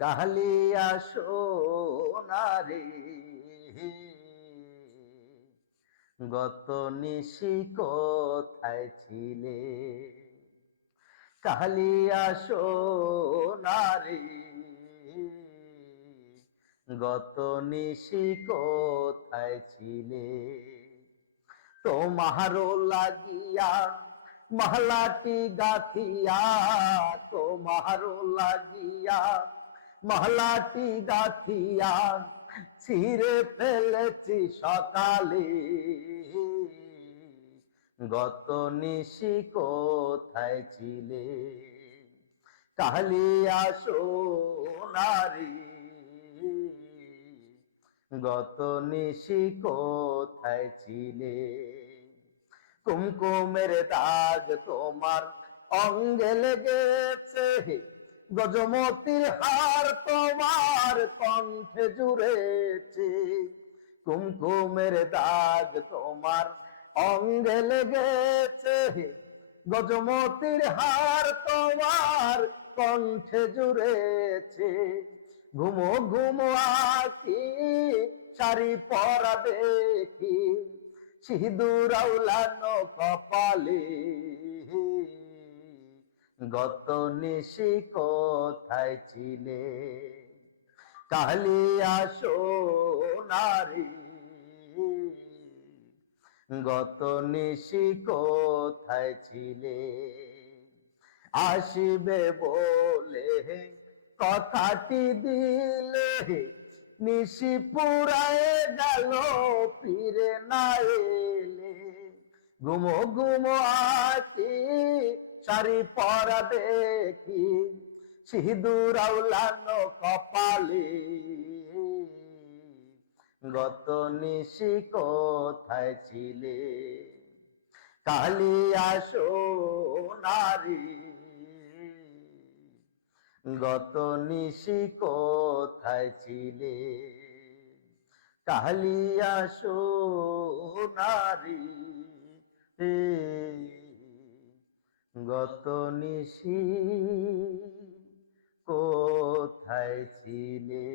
কালিয়া সোনারে গত নিশি কোথায় ছিলে? কালিয়া সোনারে গত নিশি কোথায় ছিলে? তোমারও লাগিয়া মহলাটি গাথিয়া, তোমারও লাগিয়া মহলাটি গাথিয়া ছিঁড়ে ফেলেছি সকালে। গত নিশি কোথায় ছিলে? কালিয়া সোনারি গত নিশি কোথায় ছিলে? কুমকুমের দাগ তোমার অঙ্গে লেগেছে, গজমতির হার তোমার কণ্ঠে জুড়েছে। কুমকুমের দাগ তোমার অঙ্গে লেগেছে, গজমতির হার তোমার কণ্ঠে জুড়েছে। ঘুমো ঘুমো আঁখি শাড়ি পরা দেখি, সিঁদুর আউলানো কপালে। গত নিশি কোথায় ছিলে? কালিয়া সোনারি গত নিশি কোথায় ছিলে? আসিবে বলে কথাটি দিলে, নিশি পুরায় গেল ফিরে না এলে। ঘুমো ঘুমো আঁখি শাড়ি পরা দেখি, সিঁদুর আউলানো কপালে। গত নিশি কোথায় ছিলে? কালিয়া সোনারি গত নিশি কোথায় ছিলে? কালিয়া সোনারি গত নিশি কোথায় ছিলে?